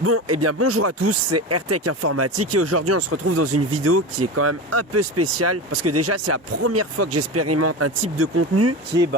Bon, eh bien bonjour à tous, c'est RTech Informatique et aujourd'hui on se retrouve dans une vidéo qui est quand même un peu spéciale parce que déjà c'est la première fois que j'expérimente un type de contenu qui est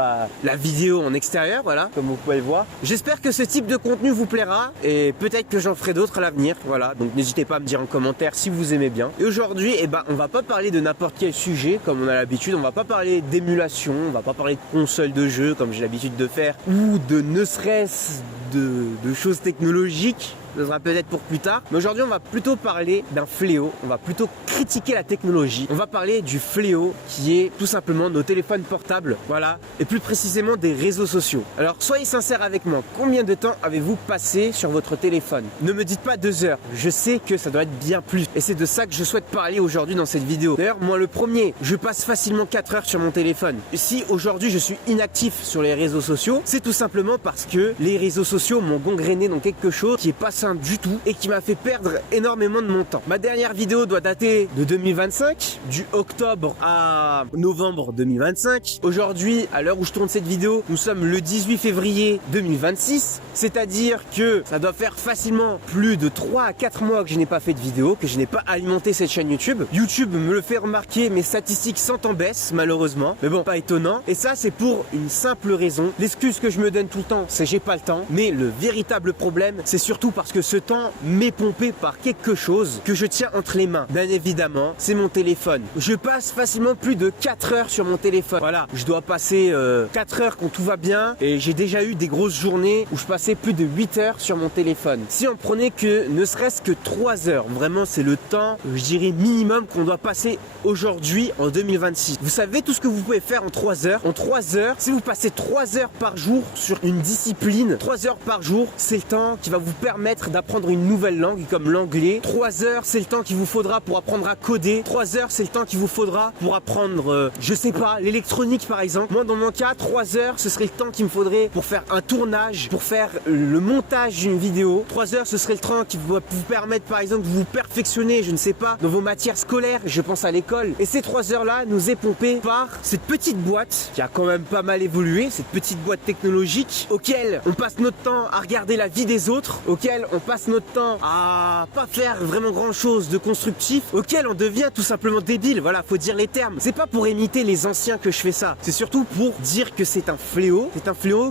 la vidéo en extérieur, voilà, comme vous pouvez le voir. J'espère que ce type de contenu vous plaira et peut-être que j'en ferai d'autres à l'avenir, voilà, donc n'hésitez pas à me dire en commentaire si vous aimez bien. Et aujourd'hui, on va pas parler de n'importe quel sujet comme on a l'habitude, on va pas parler d'émulation, on va pas parler de console de jeu comme j'ai l'habitude de faire ou de ne serait-ce de choses technologiques. Ce sera peut-être pour plus tard. Mais aujourd'hui, on va plutôt parler d'un fléau. On va plutôt critiquer la technologie. On va parler du fléau qui est tout simplement nos téléphones portables. Voilà. Et plus précisément des réseaux sociaux. Alors, soyez sincères avec moi. Combien de temps avez-vous passé sur votre téléphone? Ne me dites pas 2 heures. Je sais que ça doit être bien plus. Et c'est de ça que je souhaite parler aujourd'hui dans cette vidéo. D'ailleurs, moi, le premier, je passe facilement 4 heures sur mon téléphone. Et si aujourd'hui, je suis inactif sur les réseaux sociaux, c'est tout simplement parce que les réseaux sociaux m'ont gangréné dans quelque chose qui est pas simple du tout et qui m'a fait perdre énormément de mon temps. Ma dernière vidéo doit dater de 2025, du octobre à novembre 2025. Aujourd'hui, à l'heure où je tourne cette vidéo, nous sommes le 18 février 2026, c'est-à-dire que ça doit faire facilement plus de 3 à 4 mois que je n'ai pas fait de vidéo, que je n'ai pas alimenté cette chaîne YouTube. YouTube me le fait remarquer, mes statistiques sont en baisse malheureusement, mais bon, pas étonnant. Et ça, c'est pour une simple raison. L'excuse que je me donne tout le temps, c'est j'ai pas le temps, mais le véritable problème, c'est surtout parce que ce temps m'est pompé par quelque chose que je tiens entre les mains. Bien évidemment, c'est mon téléphone. Je passe facilement plus de 4 heures sur mon téléphone. Voilà, je dois passer 4 heures quand tout va bien et j'ai déjà eu des grosses journées où je passais plus de 8 heures sur mon téléphone. Si on prenait que ne serait-ce que 3 heures, vraiment c'est le temps, je dirais minimum qu'on doit passer aujourd'hui en 2026. Vous savez tout ce que vous pouvez faire en 3 heures? En 3 heures, si vous passez 3 heures par jour sur une discipline, 3 heures par jour, c'est le temps qui va vous permettre d'apprendre une nouvelle langue comme l'anglais. 3 heures, c'est le temps qu'il vous faudra pour apprendre à coder. 3 heures, c'est le temps qu'il vous faudra pour apprendre, je sais pas, l'électronique par exemple. Moi, dans mon cas, 3 heures, ce serait le temps qu'il me faudrait pour faire un tournage, pour faire le montage d'une vidéo. 3 heures, ce serait le temps qui va vous permettre par exemple de vous perfectionner, je ne sais pas, dans vos matières scolaires. Je pense à l'école. Et ces 3 heures-là nous est pompées par cette petite boîte qui a quand même pas mal évolué, cette petite boîte technologique auquel on passe notre temps à regarder la vie des autres, auquel on passe notre temps à pas faire vraiment grand chose de constructif, auquel on devient tout simplement débile. Voilà, faut dire les termes. C'est pas pour imiter les anciens que je fais ça, c'est surtout pour dire que c'est un fléau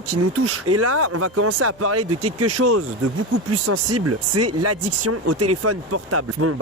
qui nous touche. Et là, on va commencer à parler de quelque chose de beaucoup plus sensible, c'est l'addiction au téléphone portable. Bon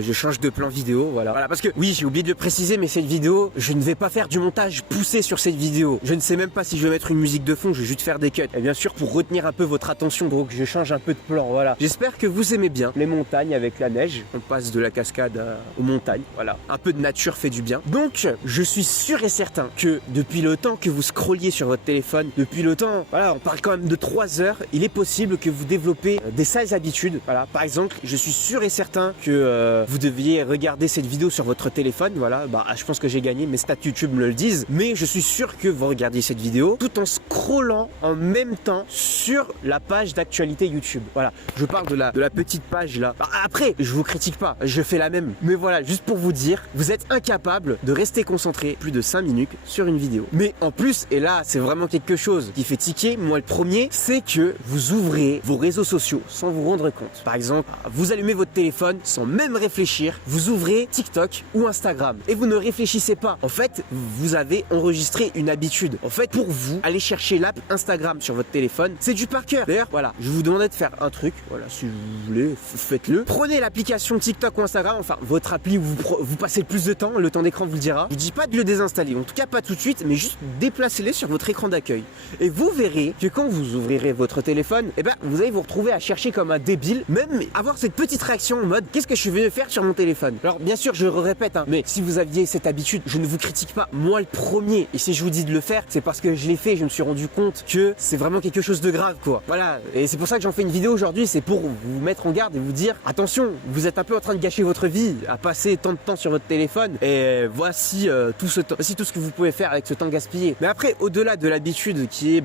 je change de plan vidéo, voilà, parce que oui, j'ai oublié de le préciser, mais cette vidéo, je ne vais pas faire du montage poussé sur cette vidéo. Je ne sais même pas si je vais mettre une musique de fond, je vais juste faire des cuts. Et bien sûr, pour retenir un peu votre attention, donc je change un peu de plan, voilà. J'espère que vous aimez bien les montagnes avec la neige. On passe de la cascade aux montagnes. Voilà. Un peu de nature fait du bien. Donc, je suis sûr et certain que depuis le temps que vous scrolliez sur votre téléphone, depuis le temps, voilà, on parle quand même de 3 heures, il est possible que vous développez des sales habitudes. Voilà. Par exemple, je suis sûr et certain que vous deviez regarder cette vidéo sur votre téléphone. Voilà. Je pense que j'ai gagné. Mes stats YouTube me le disent. Mais je suis sûr que vous regardiez cette vidéo tout en scrollant en même temps sur la page d'actualité YouTube. Voilà. Je parle de la petite page là. Après, je vous critique pas, je fais la même. Mais voilà, juste pour vous dire, vous êtes incapable de rester concentré plus de 5 minutes sur une vidéo. Mais en plus, et là, c'est vraiment quelque chose qui fait tiquer, moi le premier, c'est que vous ouvrez vos réseaux sociaux sans vous rendre compte. Par exemple, vous allumez votre téléphone sans même réfléchir, vous ouvrez TikTok ou Instagram et vous ne réfléchissez pas. En fait, vous avez enregistré une habitude. En fait, pour vous, aller chercher l'app Instagram sur votre téléphone, c'est du par cœur. D'ailleurs, voilà, je vous demandais de faire un truc. Voilà, si vous voulez, faites-le. Prenez l'application TikTok ou Instagram, enfin votre appli où vous passez le plus de temps, le temps d'écran vous le dira. Je vous dis pas de le désinstaller, en tout cas pas tout de suite, mais juste déplacez-les sur votre écran d'accueil. Et vous verrez que quand vous ouvrirez votre téléphone, vous allez vous retrouver à chercher comme un débile, même avoir cette petite réaction en mode qu'est-ce que je vais faire sur mon téléphone. Alors bien sûr, je le répète, mais si vous aviez cette habitude, je ne vous critique pas, moi le premier. Et si je vous dis de le faire, c'est parce que je l'ai fait, je me suis rendu compte que c'est vraiment quelque chose de grave, quoi. Voilà, et c'est pour ça que j'en fais une vidéo aujourd'hui, c'est pour vous mettre en garde et vous dire attention, vous êtes un peu en train de gâcher votre vie à passer tant de temps sur votre téléphone et voici tout ce temps, voici tout ce que vous pouvez faire avec ce temps gaspillé. Mais après, au-delà de l'habitude qui est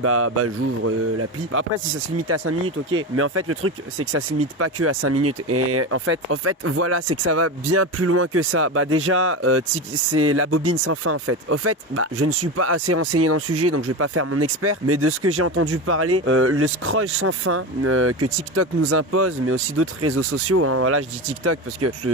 j'ouvre l'appli. Après, si ça se limite à 5 minutes, ok. Mais en fait, le truc, c'est que ça se limite pas que à 5 minutes. Et en fait, voilà, c'est que ça va bien plus loin que ça. Déjà, c'est la bobine sans fin en fait. Au fait, je ne suis pas assez renseigné dans le sujet, donc je vais pas faire mon expert. Mais de ce que j'ai entendu parler, le scroll sans fin que TikTok TikTok nous impose, mais aussi d'autres réseaux sociaux, hein. Voilà, je dis TikTok parce que c'est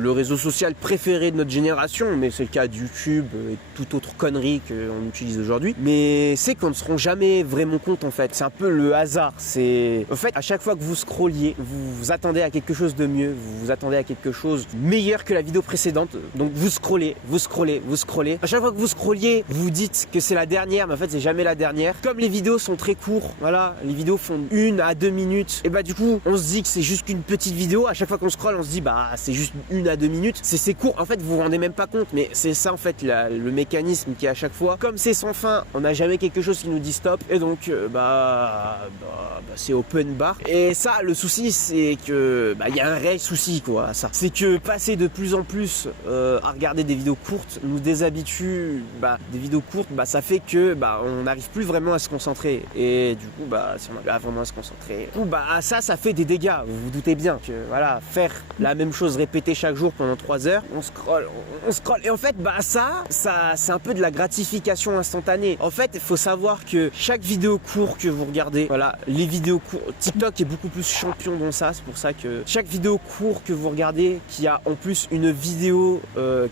le réseau social préféré de notre génération, mais c'est le cas de YouTube et toute autre connerie qu'on utilise aujourd'hui. Mais c'est qu'on ne se rend jamais vraiment compte en fait. C'est un peu le hasard. C'est en fait à chaque fois que vous scrolliez, vous vous attendez à quelque chose de mieux, vous vous attendez à quelque chose de meilleur que la vidéo précédente. Donc vous scrollez, vous scrollez, vous scrollez. À chaque fois que vous scrolliez, vous dites que c'est la dernière, mais en fait c'est jamais la dernière. Comme les vidéos sont très courtes, voilà, les vidéos font 1 à 2 minutes. Et bah du coup, on se dit que c'est juste une petite vidéo. À chaque fois qu'on scrolle, on se dit bah c'est juste 1 à 2 minutes. C'est court. En fait, vous vous rendez même pas compte, mais c'est ça en fait le mécanisme qui est à chaque fois. Comme c'est sans fin, on n'a jamais quelque chose qui nous dit stop. Et donc c'est open bar. Et ça, le souci, c'est que il y a un réel souci quoi. Ça, c'est que passer de plus en plus à regarder des vidéos courtes nous déshabitue. Des vidéos courtes, ça fait que on n'arrive plus vraiment à se concentrer. Et du coup, si on arrive vraiment à se concentrer, du coup, ça fait des dégâts. Vous vous doutez bien que voilà, faire la même chose répétée chaque jour pendant 3 heures, on scrolle. Et en fait, ça c'est un peu de la gratification instantanée. En fait, il faut savoir que chaque vidéo courte que vous regardez, voilà, les vidéos courtes, TikTok est beaucoup plus champion dans ça. C'est pour ça que chaque vidéo courte que vous regardez, qui a en plus une vidéo,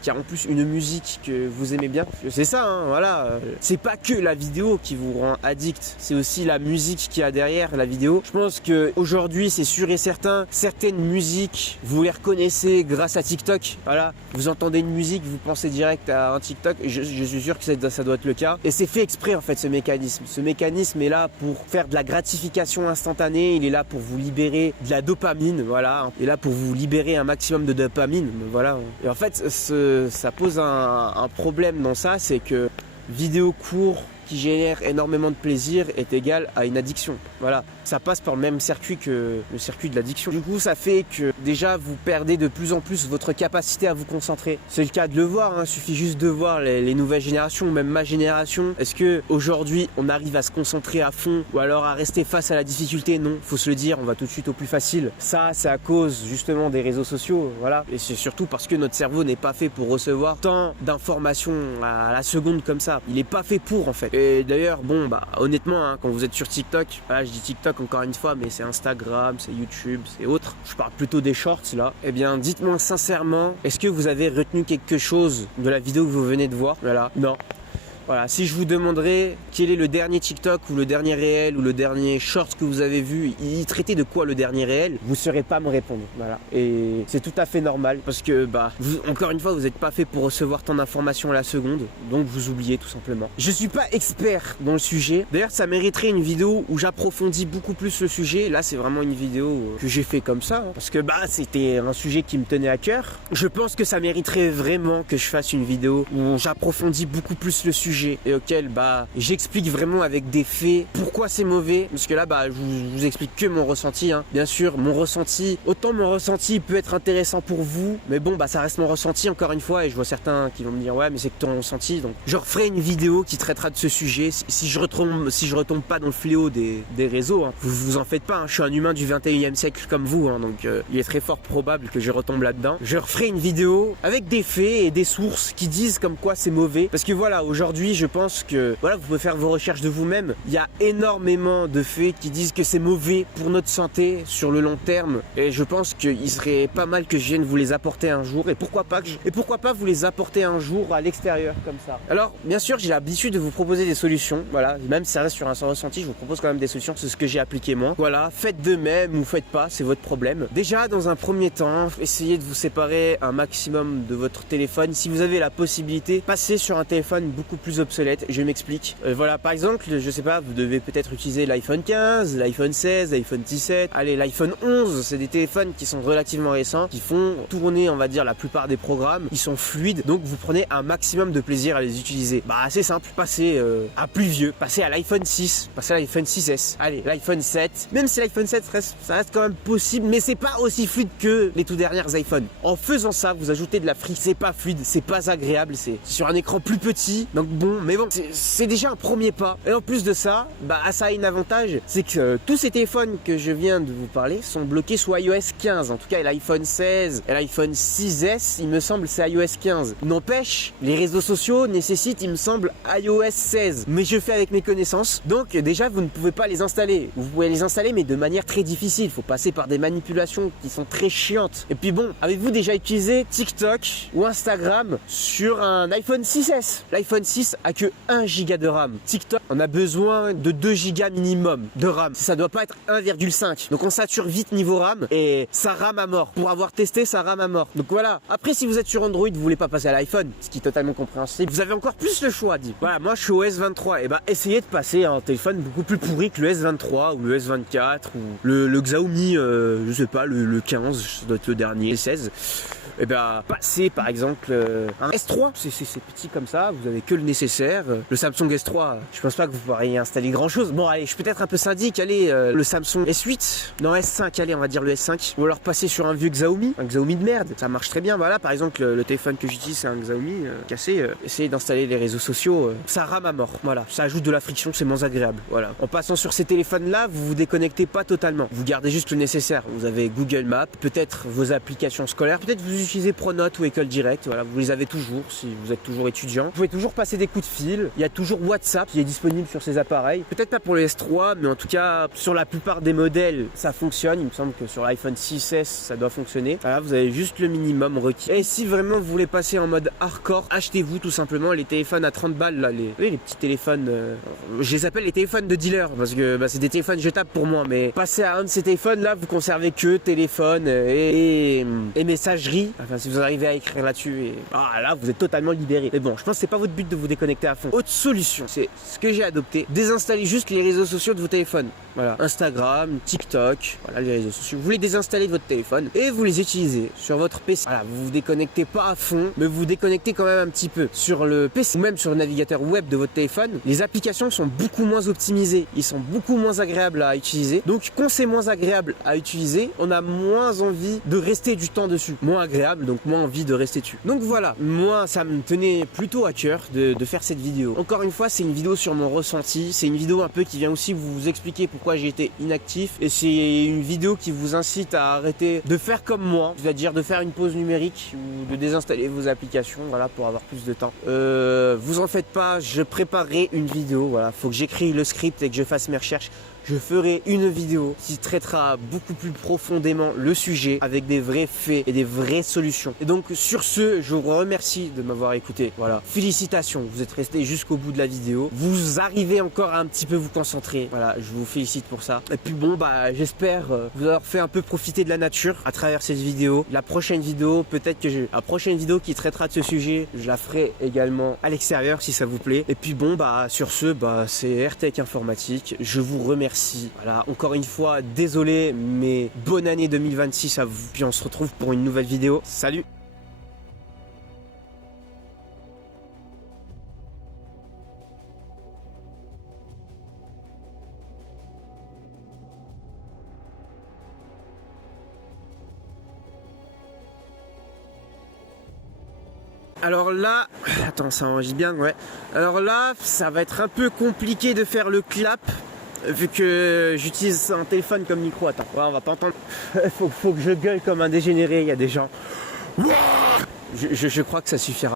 qui a en plus une musique que vous aimez bien, c'est ça, hein, voilà. C'est pas que la vidéo qui vous rend addict, c'est aussi la musique qu'il y a derrière la vidéo. Je pense que aujourd'hui, c'est sûr et certain, certaines musiques, vous les reconnaissez grâce à TikTok. Voilà, vous entendez une musique, vous pensez direct à un TikTok. Je suis sûr que ça doit être le cas. Et c'est fait exprès en fait, ce mécanisme. Ce mécanisme est là pour faire de la gratification instantanée. Il est là pour vous libérer de la dopamine. Voilà, il est là pour vous libérer un maximum de dopamine. Voilà. Et en fait, ça pose un problème dans ça, c'est que vidéo court qui génère énormément de plaisir est égal à une addiction. Voilà, ça passe par le même circuit que le circuit de l'addiction. Du coup, ça fait que déjà vous perdez de plus en plus votre capacité à vous concentrer. C'est le cas de le voir, hein. Il suffit juste de voir les nouvelles générations, même ma génération. Est-ce que aujourd'hui on arrive à se concentrer à fond ou alors à rester face à la difficulté? Non, faut se le dire, on va tout de suite au plus facile. Ça, c'est à cause justement des réseaux sociaux, voilà. Et c'est surtout parce que notre cerveau n'est pas fait pour recevoir tant d'informations à la seconde comme ça. Il n'est pas fait pour en fait. Et d'ailleurs, honnêtement, hein, quand vous êtes sur TikTok, voilà, je dis TikTok encore une fois, mais c'est Instagram, c'est YouTube, c'est autre. Je parle plutôt des shorts là. Eh bien, dites-moi sincèrement, est-ce que vous avez retenu quelque chose de la vidéo que vous venez de voir? Voilà, non. Voilà, si je vous demanderais quel est le dernier TikTok ou le dernier réel ou le dernier short que vous avez vu, il traitait de quoi le dernier réel, vous ne saurez pas me répondre. Voilà. Et c'est tout à fait normal parce que, encore une fois, vous n'êtes pas fait pour recevoir tant d'informations à la seconde, donc vous oubliez tout simplement. Je suis pas expert dans le sujet. D'ailleurs, ça mériterait une vidéo où j'approfondis beaucoup plus le sujet. Là, c'est vraiment une vidéo que j'ai fait comme ça, hein, parce que c'était un sujet qui me tenait à cœur. Je pense que ça mériterait vraiment que je fasse une vidéo où j'approfondis beaucoup plus le sujet et auquel j'explique vraiment avec des faits pourquoi c'est mauvais, parce que là je vous explique que mon ressenti, hein. Bien sûr mon ressenti peut être intéressant pour vous, mais ça reste mon ressenti encore une fois, et je vois certains qui vont me dire ouais mais c'est que ton ressenti, donc je referai une vidéo qui traitera de ce sujet si je retombe pas dans le fléau des réseaux, hein. Vous en faites pas, hein. Je suis un humain du 21e siècle comme vous, hein, donc il est très fort probable que je retombe là-dedans. Je referai une vidéo avec des faits et des sources qui disent comme quoi c'est mauvais, parce que voilà, aujourd'hui je pense que vous pouvez faire vos recherches de vous-même. Il y a énormément de faits qui disent que c'est mauvais pour notre santé sur le long terme, et je pense qu'il serait pas mal que je vienne vous les apporter un jour, et pourquoi pas vous les apporter un jour à l'extérieur comme ça. Alors bien sûr, j'ai l'habitude de vous proposer des solutions, voilà, même si ça reste sur un ressenti, je vous propose quand même des solutions, c'est ce que j'ai appliqué moi. Voilà, faites de même ou faites pas, c'est votre problème. Déjà, dans un premier temps, essayez de vous séparer un maximum de votre téléphone. Si vous avez la possibilité, passez sur un téléphone beaucoup plus obsolète. Je m'explique. Voilà, par exemple, je sais pas, vous devez peut-être utiliser l'iPhone 15, l'iPhone 16, l'iPhone 17, allez, l'iPhone 11, c'est des téléphones qui sont relativement récents, qui font tourner, on va dire, la plupart des programmes, ils sont fluides, donc vous prenez un maximum de plaisir à les utiliser. C'est simple, passez à plus vieux, passez à l'iPhone 6, passez à l'iPhone 6S, allez, l'iPhone 7, même si l'iPhone 7 ça reste quand même possible, mais c'est pas aussi fluide que les tout dernières iPhones. En faisant ça, vous ajoutez de la friction, c'est pas fluide, c'est pas agréable, c'est sur un écran plus petit, donc bon, mais bon, c'est déjà un premier pas. Et en plus de ça, bah ça a un avantage, c'est que tous ces téléphones que je viens de vous parler sont bloqués sous iOS 15. En tout cas, l'iPhone 16 et l'iPhone 6S, il me semble, c'est iOS 15. N'empêche, les réseaux sociaux nécessitent, il me semble, iOS 16. Mais je fais avec mes connaissances. Donc déjà, vous ne pouvez pas les installer. Vous pouvez les installer, mais de manière très difficile. Il faut passer par des manipulations qui sont très chiantes. Et puis bon, avez-vous déjà utilisé TikTok ou Instagram sur un iPhone 6S? L'iPhone 6 a que 1 Go de RAM. TikTok, on a besoin de 2 Go minimum de RAM. Ça doit pas être 1,5. Donc on sature vite niveau RAM et ça rame à mort. Pour avoir testé, ça rame à mort. Donc voilà. Après, si vous êtes sur Android, vous voulez pas passer à l'iPhone, ce qui est totalement compréhensible, vous avez encore plus le choix, dit. Voilà, moi je suis au S23. Et bah essayez de passer à un téléphone beaucoup plus pourri que le S23 ou le S24 ou le Xiaomi, je sais pas, le 15, ça doit être le dernier, le 16. Et ben passez par exemple un S3, c'est petit comme ça, vous avez que le nécessaire. Le Samsung S3, je pense pas que vous pourriez installer grand chose. Bon allez, je suis peut-être un peu syndic, allez le Samsung S8, non S5, allez on va dire le S5. Ou alors passer sur un vieux Xiaomi, un Xiaomi de merde, ça marche très bien. Voilà par exemple le téléphone que j'utilise c'est un Xiaomi cassé, essayez d'installer les réseaux sociaux, ça rame à mort, voilà, ça ajoute de la friction, c'est moins agréable, voilà. En passant sur ces téléphones là, vous vous déconnectez pas totalement, vous gardez juste le nécessaire, vous avez Google Maps, peut-être vos applications scolaires, peut-être vous utilisez Pronote ou École Directe, voilà, vous les avez toujours si vous êtes toujours étudiant. Vous pouvez toujours passer des coups de fil, il y a toujours WhatsApp qui est disponible sur ces appareils. Peut-être pas pour le S3, mais en tout cas sur la plupart des modèles ça fonctionne. Il me semble que sur l'iPhone 6S ça doit fonctionner. Voilà, vous avez juste le minimum requis. Et si vraiment vous voulez passer en mode hardcore, achetez-vous tout simplement les téléphones à 30 balles là, les petits téléphones, je les appelle les téléphones de dealer parce que c'est des téléphones jetables pour moi, mais passez à un de ces téléphones là, vous conservez que téléphone et messagerie. Enfin, si vous arrivez à écrire là-dessus, et là vous êtes totalement libéré. Mais bon, je pense que c'est pas votre but de vous déconnecter à fond. Autre solution, c'est ce que j'ai adopté, désinstaller juste les réseaux sociaux de vos téléphones. Voilà, Instagram, TikTok, voilà les réseaux sociaux. Vous les désinstallez de votre téléphone et vous les utilisez sur votre PC. Voilà, vous vous déconnectez pas à fond, mais vous vous déconnectez quand même un petit peu. Sur le PC ou même sur le navigateur web de votre téléphone, les applications sont beaucoup moins optimisées, ils sont beaucoup moins agréables à utiliser. Donc quand c'est moins agréable à utiliser, on a moins envie de rester du temps dessus. Moins agréable, donc moins envie de rester dessus. Donc voilà, moi ça me tenait plutôt à cœur de faire cette vidéo. Encore une fois, c'est une vidéo sur mon ressenti, c'est une vidéo un peu qui vient aussi vous expliquer pourquoi j'ai été inactif, et c'est une vidéo qui vous incite à arrêter de faire comme moi, c'est-à-dire de faire une pause numérique ou de désinstaller vos applications, voilà, pour avoir plus de temps. Vous en faites pas, je préparerai une vidéo, voilà, faut que j'écris le script et que je fasse mes recherches. Je ferai une vidéo qui traitera beaucoup plus profondément le sujet avec des vrais faits et des vraies solutions. Et donc sur ce, je vous remercie de m'avoir écouté. Voilà, félicitations, vous êtes restés jusqu'au bout de la vidéo. Vous arrivez encore à un petit peu vous concentrer. Voilà, je vous félicite pour ça. Et puis bon, j'espère vous avoir fait un peu profiter de la nature à travers cette vidéo. La prochaine vidéo, peut-être que la prochaine vidéo qui traitera de ce sujet, je la ferai également à l'extérieur si ça vous plaît. Et puis bon, sur ce, c'est RTech Informatique. Je vous remercie. Voilà, encore une fois, désolé, mais bonne année 2026 à vous. Puis on se retrouve pour une nouvelle vidéo. Salut! Alors là, attends, ça enregistre bien, ouais. Alors là, ça va être un peu compliqué de faire le clap. Vu que j'utilise un téléphone comme micro, attends, ouais, on va pas entendre. faut que je gueule comme un dégénéré, il y a des gens. Je crois que ça suffira.